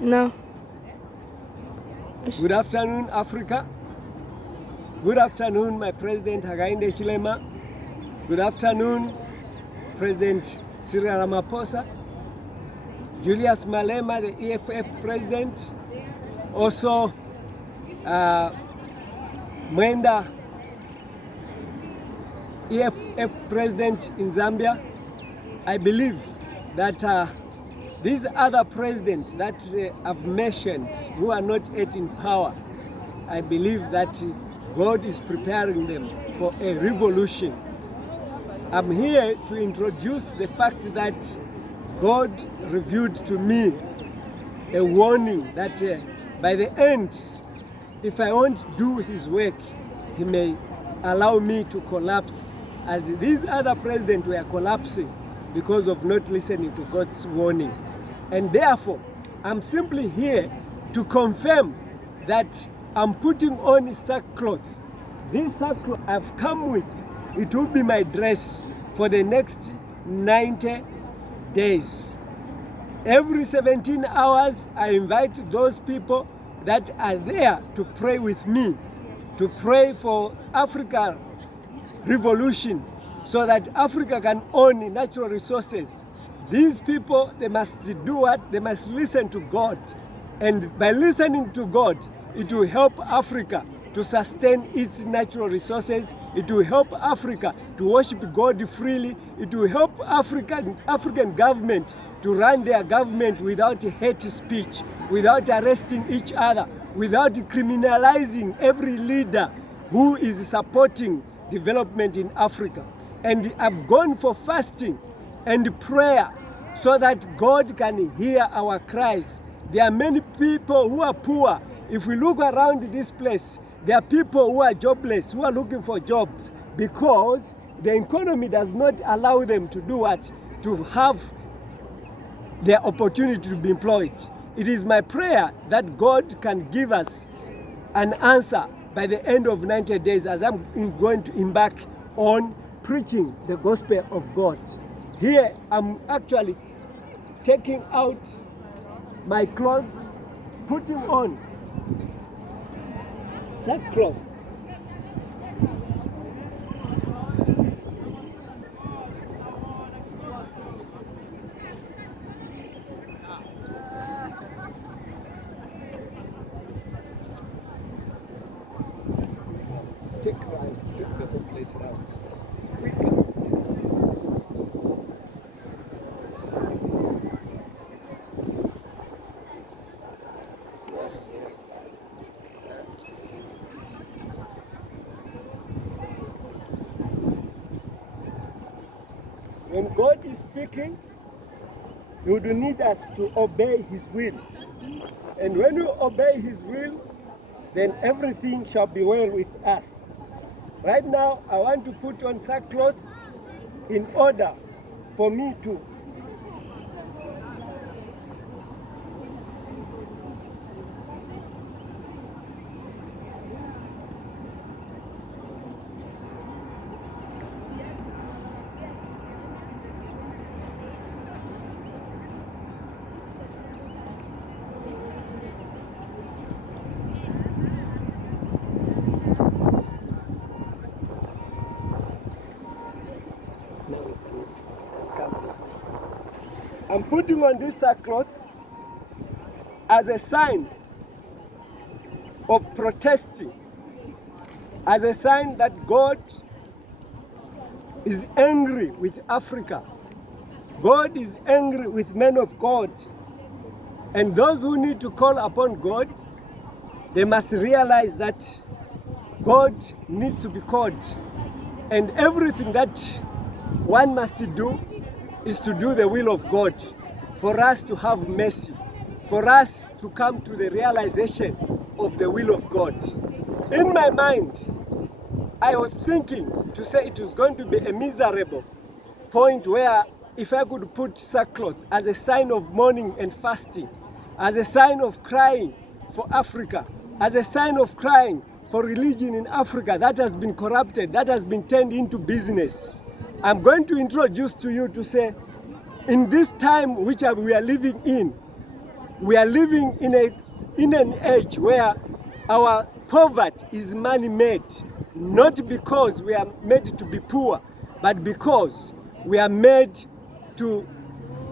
No. Good afternoon, Africa. Good afternoon, my President Hakainde Hichilema. Good afternoon, President Cyril Ramaphosa. Julius Malema, the EFF President. Also, Mwenda, EFF President in Zambia. I believe that these other presidents that I've mentioned who are not yet in power, I believe that God is preparing them for a revolution. I'm here to introduce the fact that God revealed to me a warning that by the end, if I won't do his work, he may allow me to collapse, as these other presidents were collapsing because of not listening to God's warning. And therefore, I'm simply here to confirm that I'm putting on sackcloth. This sackcloth I've come with, it will be my dress for the next 90 days. Every 17 hours, I invite those people that are there to pray with me, to pray for Africa revolution, so that Africa can own natural resources. These people, they must do what? They must listen to God. And by listening to God, it will help Africa to sustain its natural resources. It will help Africa to worship God freely. It will help African government to run their government without hate speech, without arresting each other, without criminalizing every leader who is supporting development in Africa. And I've gone for fasting and prayer so that God can hear our cries. There are many people who are poor. If we look around this place, there are people who are jobless, who are looking for jobs, because the economy does not allow them to do what? To have the opportunity to be employed. It is my prayer that God can give us an answer by the end of 90 days, as I'm going to embark on preaching the gospel of God. Here, I'm actually taking out my clothes, putting on sackcloth. Take the whole place out. Quicker. When God is speaking, He would need us to obey His will. And when we obey His will, then everything shall be well with us. Right now, I want to put on sackcloth in order for me to I'm putting on this sackcloth as a sign of protesting, as a sign that God is angry with Africa. God is angry with men of God. And those who need to call upon God, they must realize that God needs to be called. And everything that one must do is to do the will of God, for us to have mercy, for us to come to the realization of the will of God. In my mind, I was thinking to say it was going to be a miserable point where if I could put sackcloth as a sign of mourning and fasting, as a sign of crying for Africa, as a sign of crying for religion in Africa that has been corrupted, that has been turned into business. I'm going to introduce to you to say, in this time which we are living in, we are living in an age where our poverty is man-made, not because we are made to be poor, but because we are made to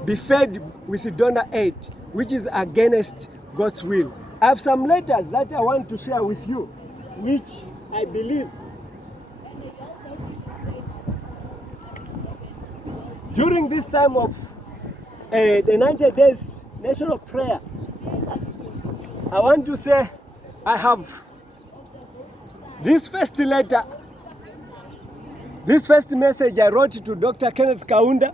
be fed with donor aid, which is against God's will. I have some letters that I want to share with you, which I believe during this time of the 90 days national prayer, I want to say I have this first letter, this first message I wrote to Dr. Kenneth Kaunda.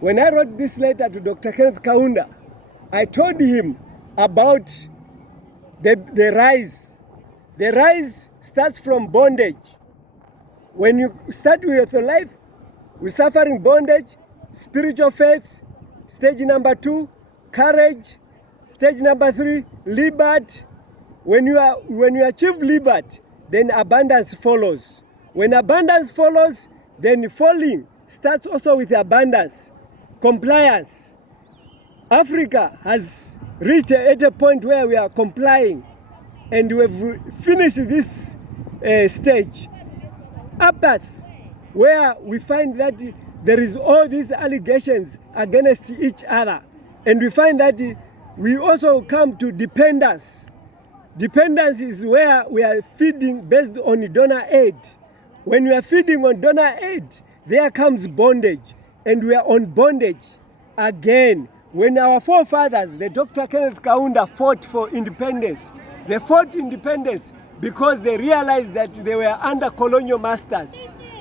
When I wrote this letter to Dr. Kenneth Kaunda, I told him about the rise. The rise starts from bondage. When you start with your life, with suffering bondage, spiritual faith, stage number 2, courage, stage number 3, liberty. When you achieve liberty, then abundance follows. When abundance follows, then falling starts also with abundance. Compliance. Africa has reached at a point where we are complying, and we have finished this stage. Apathy, where we find that there is all these allegations against each other, and we find that we also come to dependence. Dependence is where we are feeding based on donor aid. When we are feeding on donor aid, there comes bondage, and we are on bondage again. When our forefathers, the Dr. Kenneth Kaunda, fought for independence, they fought independence because they realized that they were under colonial masters.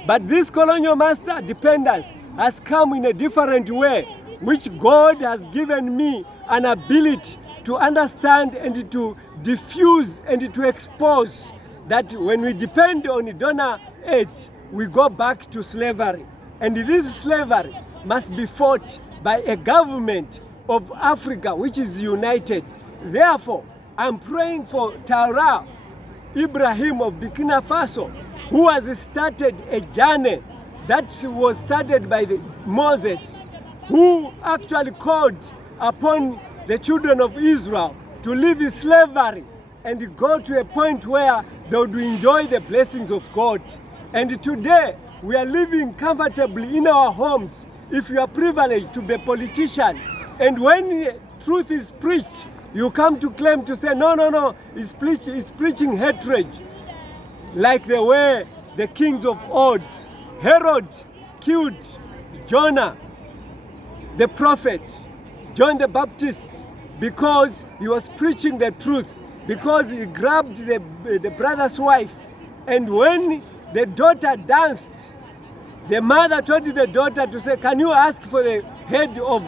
But this colonial master dependence has come in a different way, which God has given me an ability to understand and to diffuse and to expose that when we depend on donor aid, we go back to slavery. And this slavery must be fought by a government of Africa which is united. Therefore, I'm praying for Tara Ibrahim of Burkina Faso, who has started a journey that was started by Moses, who actually called upon the children of Israel to leave slavery and go to a point where they would enjoy the blessings of God. And today, we are living comfortably in our homes. If you are privileged to be a politician, and when truth is preached, you come to claim to say, no, it's preaching hatred. Like the way the kings of old, Herod killed Jonah, the prophet, John the Baptist, because he was preaching the truth, because he grabbed the brother's wife. And when the daughter danced, the mother told the daughter to say, can you ask for the head of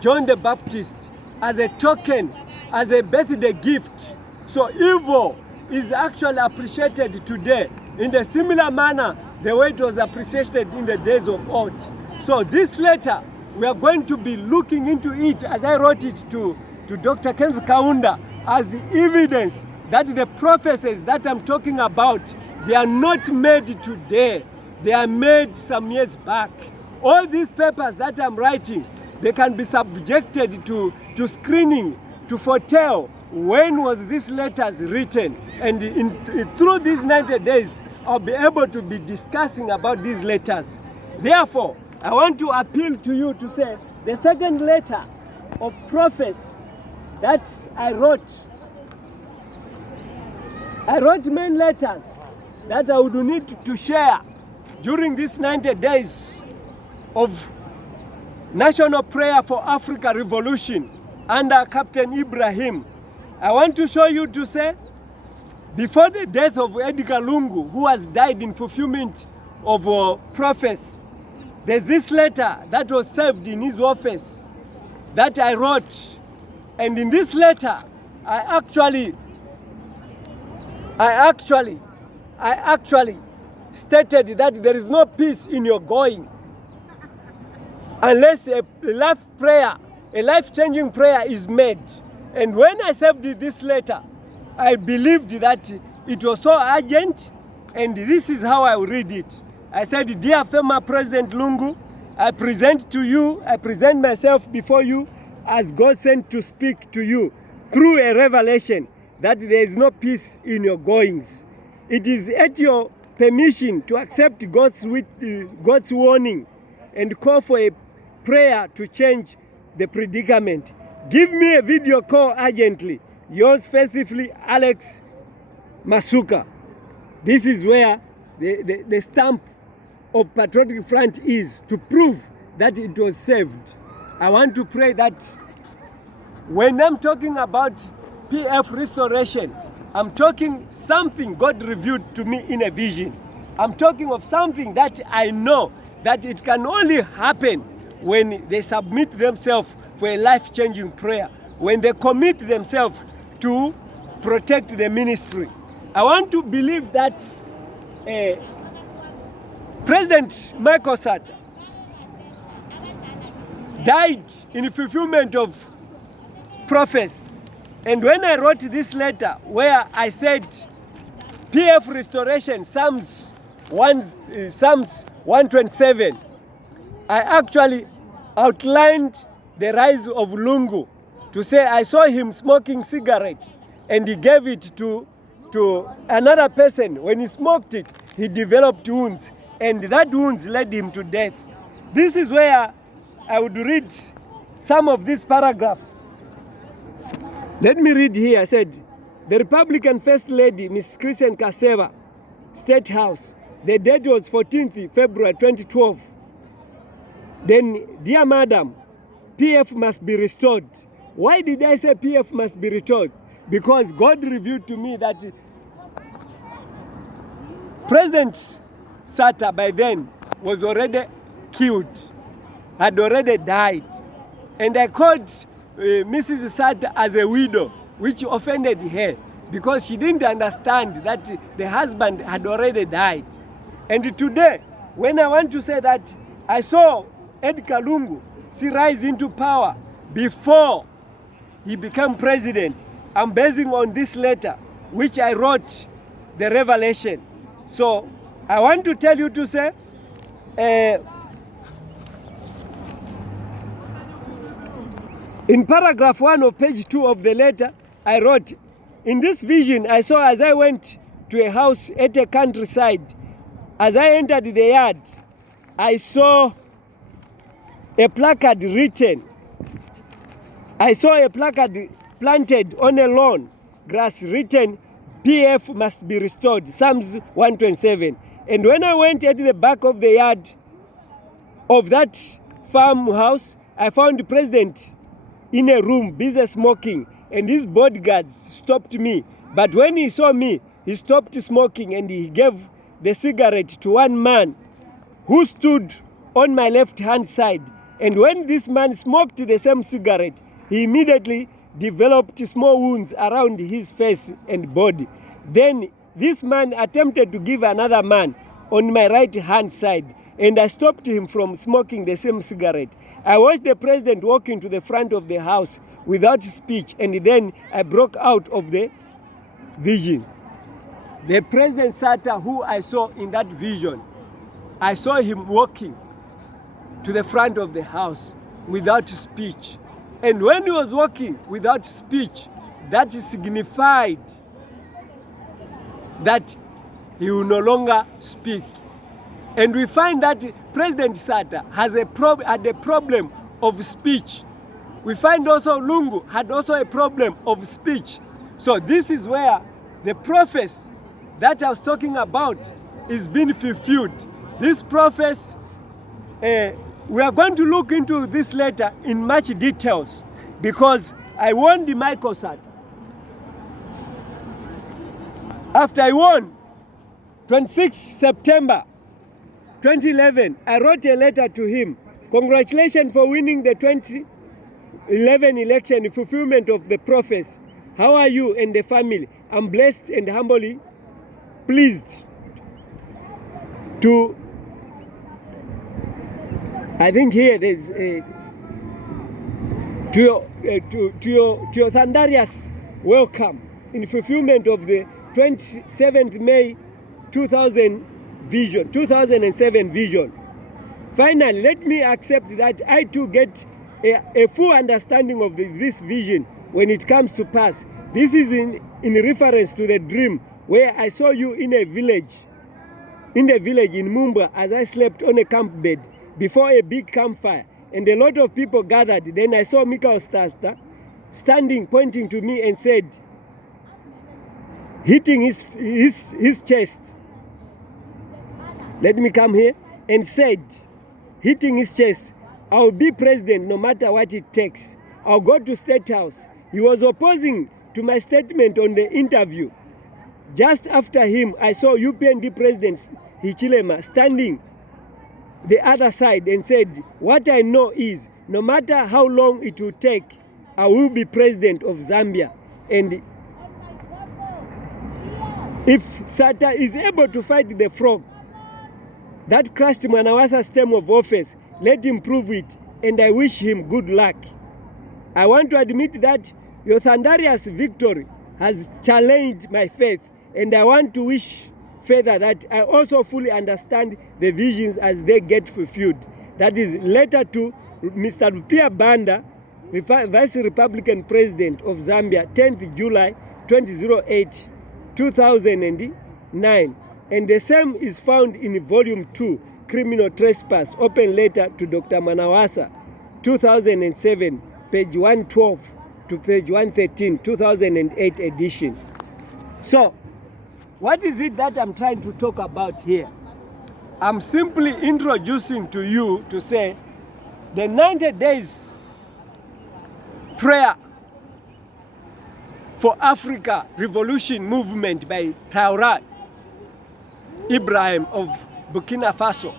John the Baptist as a token, as a birthday gift? So evil is actually appreciated today in the similar manner the way it was appreciated in the days of old. So this letter, we are going to be looking into it, as I wrote it to Dr. Kenneth Kaunda, as evidence that the prophecies that I'm talking about, they are not made today. They are made some years back. All these papers that I'm writing, they can be subjected to screening, to foretell when was these letters written. And through these 90 days, I'll be able to be discussing about these letters. Therefore, I want to appeal to you to say, the second letter of prophecy that I wrote many letters that I would need to share during these 90 days of National Prayer for Africa Revolution under Captain Ibrahim. I want to show you to say, before the death of Edgar Lungu, who has died in fulfillment of prophecy, there's this letter that was served in his office that I wrote. And in this letter, I actually stated that there is no peace in your going unless a life-changing prayer is made. And when I served this letter, I believed that it was so urgent, and this is how I will read it. I said, dear former President Lungu, I present myself before you as God sent to speak to you through a revelation that there is no peace in your goings. It is at your permission to accept God's warning and call for a prayer to change the predicament. Give me a video call urgently. Yours faithfully, Alex Masuka. This is where the stamp of Patriotic Front is, to prove that it was saved. I want to pray that when I'm talking about PF restoration, I'm talking something God revealed to me in a vision. I'm talking of something that I know that it can only happen when they submit themselves for a life-changing prayer, when they commit themselves to protect the ministry. I want to believe that President Michael Sata died in fulfillment of prophecy. And when I wrote this letter where I said PF restoration, Psalms 127, I actually outlined the rise of Lungu to say I saw him smoking cigarette and he gave it to another person. When he smoked it, he developed wounds, and that wounds led him to death. This is where I would read some of these paragraphs. Let me read here. I said, the Republican First Lady, Ms. Christian Kaseva, State House. The date was 14th February 2012. Then, dear madam, PF must be restored. Why did I say PF must be restored? Because God revealed to me that President Sata by then was already killed, had already died. And I called Mrs. Sata as a widow, which offended her because she didn't understand that the husband had already died. And today, when I want to say that I saw Edgar Lungu rise into power before he became president, I'm basing on this letter, which I wrote, the revelation. So I want to tell you to say, in paragraph 1 of page 2 of the letter, I wrote, in this vision I saw as I went to a house at a countryside. As I entered the yard, I saw a placard written. I saw a placard planted on a lawn, grass written, PF must be restored, Psalms 127. And when I went at the back of the yard of that farmhouse, I found the president in a room busy smoking, and his bodyguards stopped me. But when he saw me, he stopped smoking and he gave the cigarette to one man who stood on my left-hand side. And when this man smoked the same cigarette, he immediately developed small wounds around his face and body. Then this man attempted to give another man on my right-hand side, and I stopped him from smoking the same cigarette. I watched the president walk into the front of the house without speech, and then I broke out of the vision. The President Sata, who I saw in that vision, I saw him walking to the front of the house without speech. And when he was walking without speech, that signified that he will no longer speak. And we find that President Sata had a problem of speech. We find also Lungu had also a problem of speech. So this is where the prophecy that I was talking about is being fulfilled. This prophecy, we are going to look into this letter in much details because I warned Michael Sata. After I won, 26 September 2011, I wrote a letter to him. Congratulations for winning the 2011 election in fulfillment of the prophecy. How are you and the family? I'm blessed and humbly pleased to, I think here there's to your thunderous welcome in fulfillment of the 27th May 2007 vision. Finally, let me accept that I too get a full understanding of this vision when it comes to pass. This is in reference to the dream where I saw you in a village in Mumba as I slept on a camp bed before a big campfire, and a lot of people gathered. Then I saw Michael Stasta standing, pointing to me and said, hitting his chest. Let me come here. And said, hitting his chest, I'll be president no matter what it takes. I'll go to State House. He was opposing to my statement on the interview. Just after him, I saw UPND President Hichilema standing the other side and said, what I know is, no matter how long it will take, I will be president of Zambia. And if Sata is able to fight the frog that crushed Mwanawasa's term of office, let him prove it, and I wish him good luck. I want to admit that your thunderous victory has challenged my faith, and I want to wish further that I also fully understand the visions as they get fulfilled. That is letter to Mr. Rupia Banda, Vice Republican President of Zambia, 10th July 2008, 2009. And the same is found in Volume 2, Criminal Trespass, open letter to Dr. Manawasa, 2007, page 112 to page 113, 2008 edition. So, what is it that I'm trying to talk about here? I'm simply introducing to you to say the 90 days prayer for Africa Revolution Movement by Traoré Ibrahim of Burkina Faso,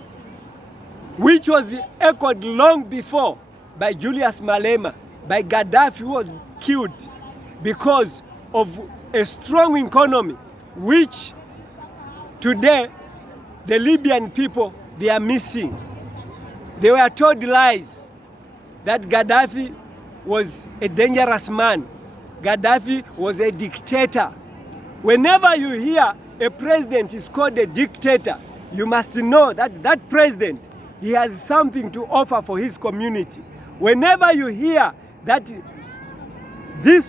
which was echoed long before by Julius Malema, by Gaddafi, who was killed because of a strong economy, which today the Libyan people, they are missing. They were told lies that Gaddafi was a dangerous man. Gaddafi was a dictator. Whenever you hear a president is called a dictator, you must know that that president, he has something to offer for his community. Whenever you hear that this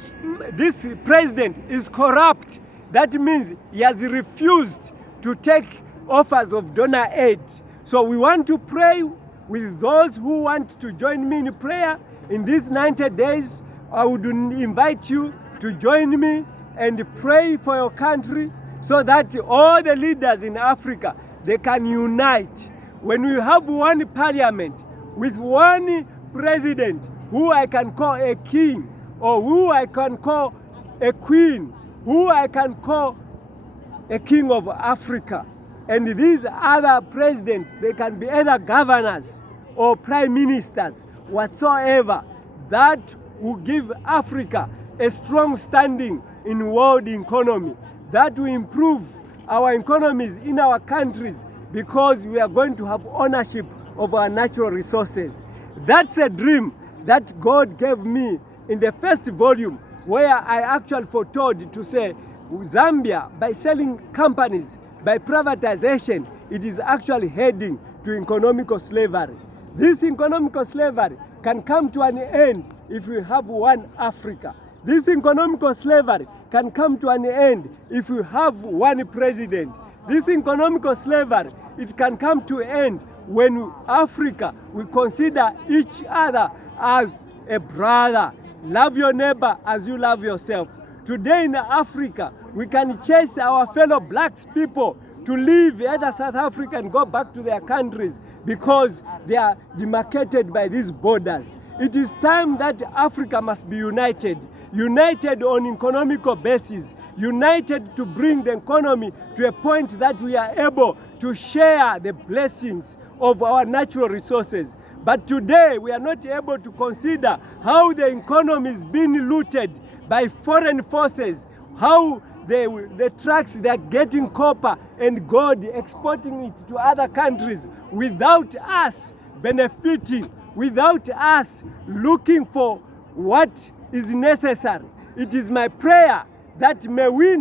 president is corrupt, that means he has refused to take offers of donor aid. So we want to pray with those who want to join me in prayer in these 90 days. I would invite you to join me and pray for your country, so that all the leaders in Africa, they can unite. When we have one parliament with one president who I can call a king, or who I can call a queen, who I can call a king of Africa, and these other presidents, they can be either governors or prime ministers, whatsoever, that will give Africa a strong standing in world economy. That will improve our economies in our countries, because we are going to have ownership of our natural resources. That's a dream that God gave me in the first volume, where I actually foretold to say Zambia, by selling companies, by privatization, it is actually heading to economical slavery. This economical slavery can come to an end if we have one Africa. This economical slavery can come to an end if we have one president. This economical slavery, it can come to an end when Africa, we consider each other as a brother. Love your neighbor as you love yourself. Today in Africa, we can chase our fellow black people to leave either South Africa and go back to their countries, because they are demarcated by these borders. It is time that Africa must be united. United on economical basis, united to bring the economy to a point that we are able to share the blessings of our natural resources. But today we are not able to consider how the economy is being looted by foreign forces, how the trucks, they are getting copper and gold, exporting it to other countries without us benefiting, without us looking for what is necessary. It is my prayer that may we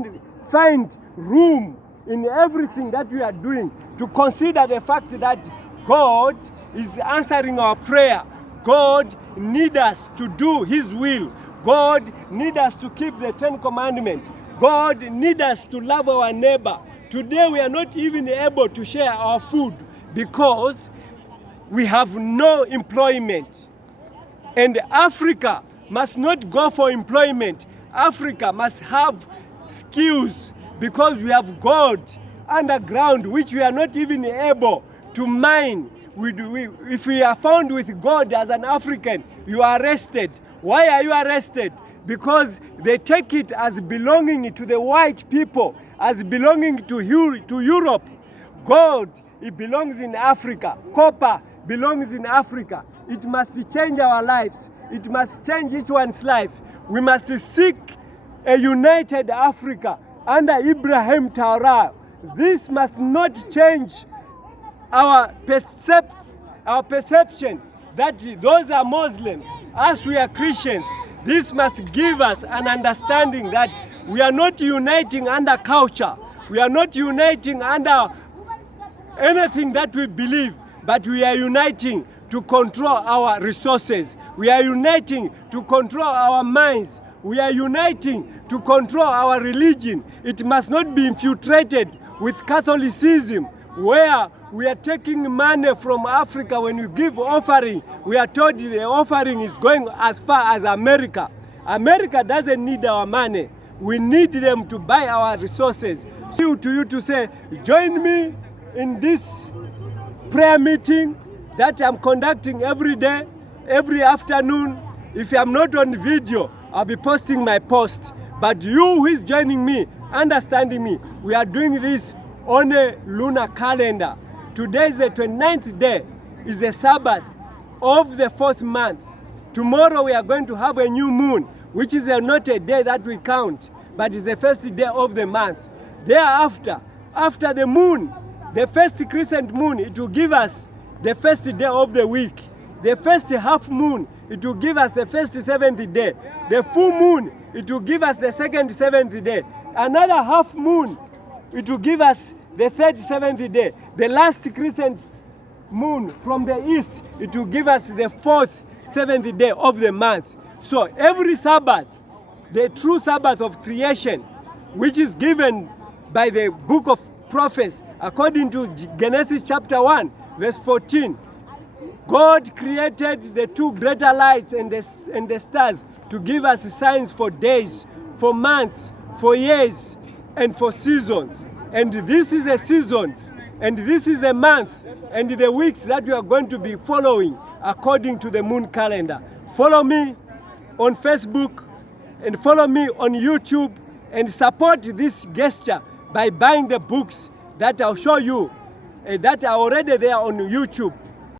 find room in everything that we are doing to consider the fact that God is answering our prayer. God needs us to do His will. God needs us to keep the 10 Commandments. God needs us to love our neighbor. Today we are not even able to share our food because we have no employment. And Africa must not go for employment. Africa must have skills because we have gold underground which we are not even able to mine. If we are found with gold as an African, you are arrested. Why are you arrested? Because they take it as belonging to the white people, as belonging to Europe. Gold, it belongs in Africa. Copper belongs in Africa. It must change our lives. It must change each one's life. We must seek a united Africa under Ibrahim Traoré. This must not change our perception that those are Muslims, us we are Christians. This must give us an understanding that we are not uniting under culture. We are not uniting under anything that we believe, but we are uniting to control our resources. We are uniting to control our minds. We are uniting to control our religion. It must not be infiltrated with Catholicism, where we are taking money from Africa. When we give offering, we are told the offering is going as far as America. America doesn't need our money. We need them to buy our resources. So to you to say, join me in this prayer meeting that I'm conducting every day, every afternoon. If I'm not on video, I'll be posting my post. But you who is joining me, understanding me, we are doing this on a lunar calendar. Today is the 29th day, is the Sabbath of the 4th month. Tomorrow we are going to have a new moon, which is not a day that we count, but it's the first day of the month. Thereafter, after the moon, the first crescent moon, it will give us the first day of the week. The first half moon, it will give us the first 7th day. The full moon, it will give us the second 7th day. Another half moon, it will give us the 37th day. The last crescent moon from the east, it will give us the 4th 7th day of the month. So every Sabbath, the true Sabbath of creation, which is given by the book of prophets, according to Genesis chapter 1, verse 14, God created the two greater lights and the stars to give us signs for days, for months, for years, and for seasons. And this is the seasons, and this is the month, and the weeks that we are going to be following according to the moon calendar. Follow me on Facebook, and follow me on YouTube, and support this gesture by buying the books that I'll show you, that are already there on YouTube.